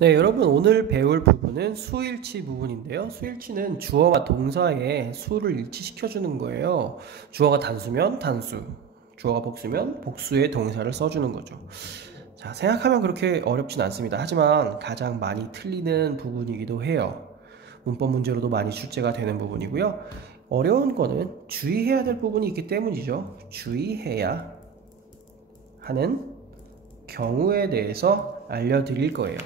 네, 여러분 오늘 배울 부분은 수일치 부분인데요. 수일치는 주어와 동사에 수를 일치시켜주는 거예요. 주어가 단수면 단수, 주어가 복수면 복수의 동사를 써주는 거죠. 자, 생각하면 그렇게 어렵진 않습니다. 하지만 가장 많이 틀리는 부분이기도 해요. 문법 문제로도 많이 출제가 되는 부분이고요. 어려운 거는 주의해야 될 부분이 있기 때문이죠. 주의해야 하는 경우에 대해서 알려드릴 거예요.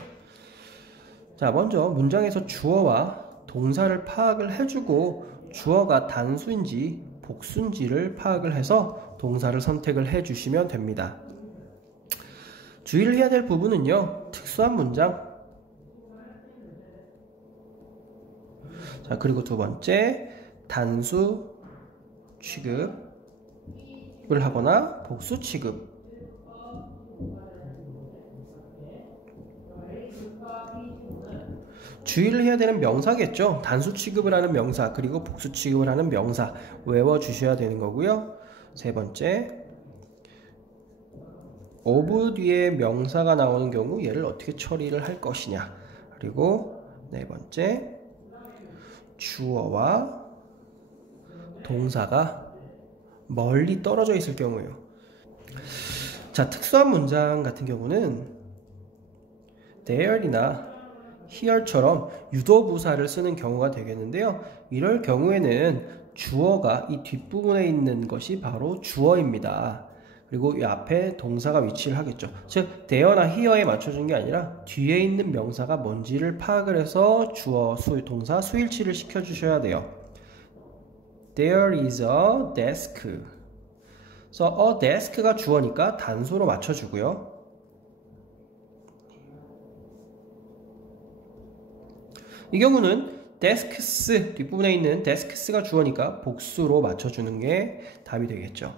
자, 먼저 문장에서 주어와 동사를 파악을 해주고 주어가 단수인지 복수인지를 파악을 해서 동사를 선택을 해주시면 됩니다. 주의를 해야 될 부분은요, 특수한 문장. 자, 그리고 두 번째, 단수 취급을 하거나 복수 취급. 주의를 해야 되는 명사겠죠. 단수 취급을 하는 명사, 그리고 복수 취급을 하는 명사 외워주셔야 되는 거고요. 세 번째, of 뒤에 명사가 나오는 경우 얘를 어떻게 처리를 할 것이냐. 그리고 네 번째, 주어와 동사가 멀리 떨어져 있을 경우예요. 자, 특수한 문장 같은 경우는 there이나 here처럼 유도부사를 쓰는 경우가 되겠는데요. 이럴 경우에는 주어가 이 뒷부분에 있는 것이 바로 주어입니다. 그리고 이 앞에 동사가 위치를 하겠죠. 즉 there나 here에 맞춰준 게 아니라 뒤에 있는 명사가 뭔지를 파악을 해서 주어, 동사 수일치를 시켜주셔야 돼요. There is a desk. 그래서 a desk가 주어니까 단수로 맞춰주고요. 이 경우는 desks, 뒷부분에 있는 desks가 주어니까 복수로 맞춰주는 게 답이 되겠죠.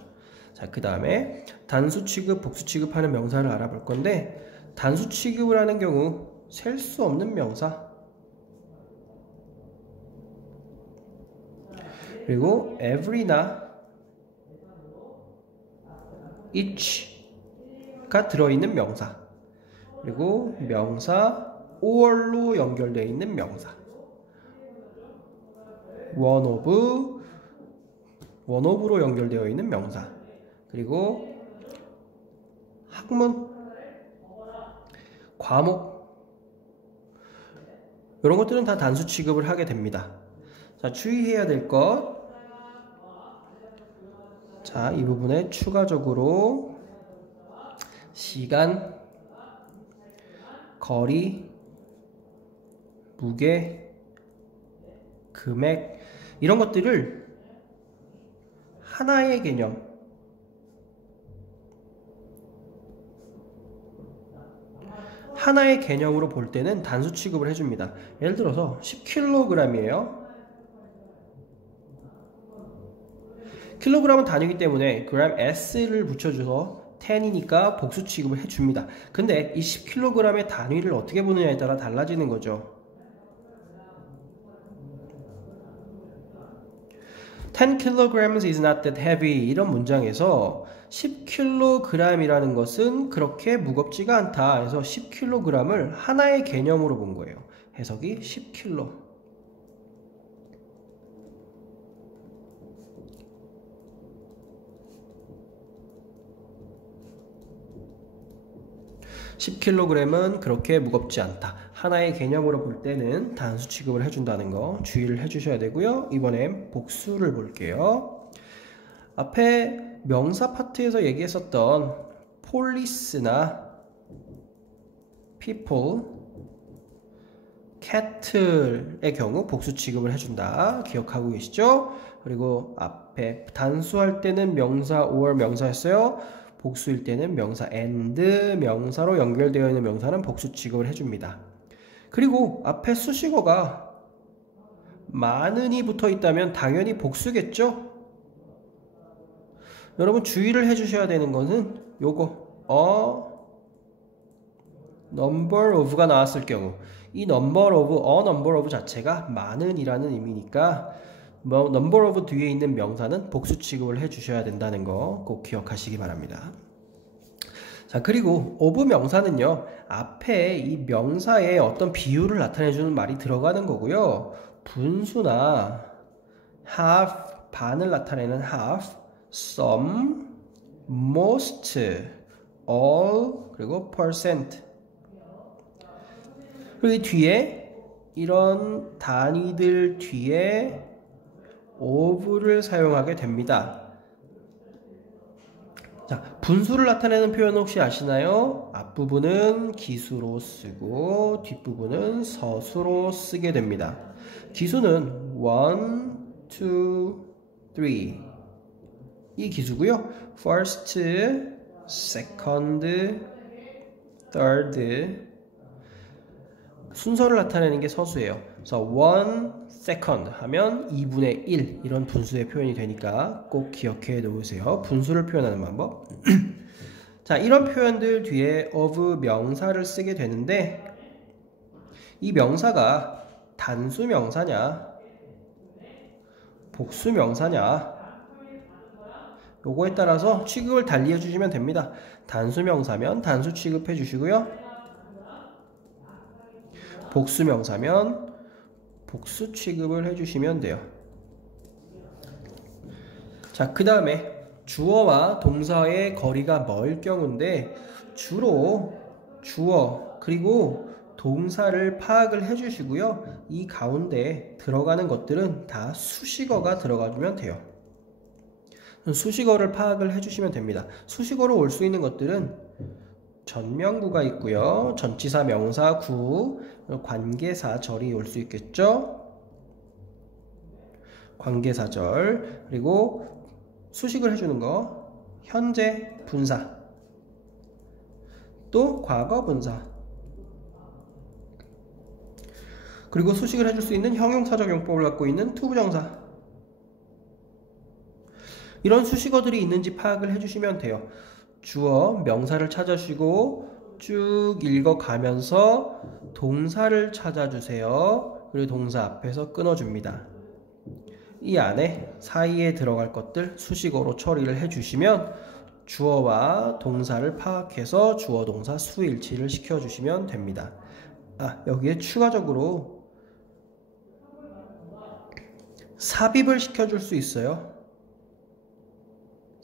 자, 그 다음에 단수 취급, 복수 취급하는 명사를 알아볼 건데, 단수 취급을 하는 경우 셀 수 없는 명사, 그리고 every나 each가 들어있는 명사, 그리고 명사 or로 연결되어 있는 명사, one of로 연결되어 있는 명사, 그리고 학문, 과목, 이런 것들은 다 단수 취급을 하게 됩니다. 자, 주의해야 될 것. 자, 이 부분에 추가적으로 시간, 거리, 무게, 금액, 이런 것들을 하나의 개념, 하나의 개념으로 볼 때는 단수 취급을 해줍니다. 예를 들어서 10kg이에요. 킬로그램은 단위이기 때문에 그램 s를 붙여줘서 10이니까 복수 취급을 해줍니다. 근데 이 10kg의 단위를 어떻게 보느냐에 따라 달라지는 거죠. 10kg is not that heavy, 이런 문장에서 10kg이라는 것은 그렇게 무겁지가 않다. 그래서 10kg을 하나의 개념으로 본 거예요. 해석이 10kg. 10kg은 그렇게 무겁지 않다. 하나의 개념으로 볼 때는 단수 취급을 해준다는 거 주의를 해주셔야 되고요. 이번엔 복수를 볼게요. 앞에 명사 파트에서 얘기했었던 police나 people, cattle의 경우 복수 취급을 해준다. 기억하고 계시죠? 그리고 앞에 단수할 때는 명사 or 명사였어요. 복수일 때는 명사 and 명사로 연결되어 있는 명사는 복수 취급을 해줍니다. 그리고 앞에 수식어가 많은이 붙어 있다면 당연히 복수겠죠? 여러분 주의를 해주셔야 되는 것은 요거 number of가 나왔을 경우 이 number of 자체가 많은이라는 의미니까 number of 뒤에 있는 명사는 복수 취급을 해주셔야 된다는 거 꼭 기억하시기 바랍니다. 자, 그리고 of 명사는요, 앞에 이 명사에 어떤 비율을 나타내주는 말이 들어가는 거고요. 분수나 have, 반을 나타내는 have, some, most, all, 그리고 percent. 그리고 이 뒤에 이런 단위들 뒤에 of를 사용하게 됩니다. 자, 분수를 나타내는 표현 혹시 아시나요? 앞부분은 기수로 쓰고 뒷부분은 서수로 쓰게 됩니다. 기수는 1, 2, 3 이 기수고요. first, second, third 순서를 나타내는 게 서수예요. 그래서 1 second 하면 2분의 1 이런 분수의 표현이 되니까 꼭 기억해 놓으세요. 분수를 표현하는 방법. 자, 이런 표현들 뒤에 of 명사를 쓰게 되는데 이 명사가 단수 명사냐 복수 명사냐 요거에 따라서 취급을 달리 해주시면 됩니다. 단수 명사면 단수 취급해 주시고요. 복수 명사면 복수 취급을 해주시면 돼요. 자, 그 다음에 주어와 동사의 거리가 멀 경우인데 주로 주어 그리고 동사를 파악을 해주시고요. 이 가운데 들어가는 것들은 다 수식어가 들어가주면 돼요. 수식어를 파악을 해주시면 됩니다. 수식어로 올 수 있는 것들은 전명구가 있고요. 전치사, 명사, 구, 관계사절이 올 수 있겠죠. 관계사절, 그리고 수식을 해주는 거 현재 분사, 또 과거 분사, 그리고 수식을 해줄 수 있는 형용사적 용법을 갖고 있는 투부정사. 이런 수식어들이 있는지 파악을 해주시면 돼요. 주어, 명사를 찾아주시고 쭉 읽어가면서 동사를 찾아주세요. 그리고 동사 앞에서 끊어줍니다. 이 안에 사이에 들어갈 것들 수식어로 처리를 해주시면 주어와 동사를 파악해서 주어, 동사 수일치를 시켜주시면 됩니다. 아, 여기에 추가적으로 삽입을 시켜줄 수 있어요.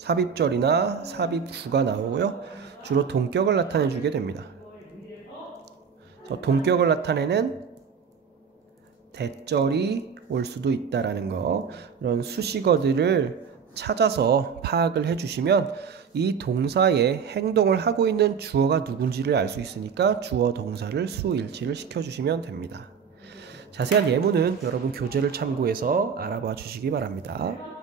삽입절이나 삽입구가 나오고요. 주로 동격을 나타내 주게 됩니다. 동격을 나타내는 대절이 올 수도 있다라는 거, 이런 수식어들을 찾아서 파악을 해주시면 이 동사의 행동을 하고 있는 주어가 누군지를 알 수 있으니까 주어, 동사를 수일치를 시켜주시면 됩니다. 자세한 예문은 여러분 교재를 참고해서 알아봐 주시기 바랍니다.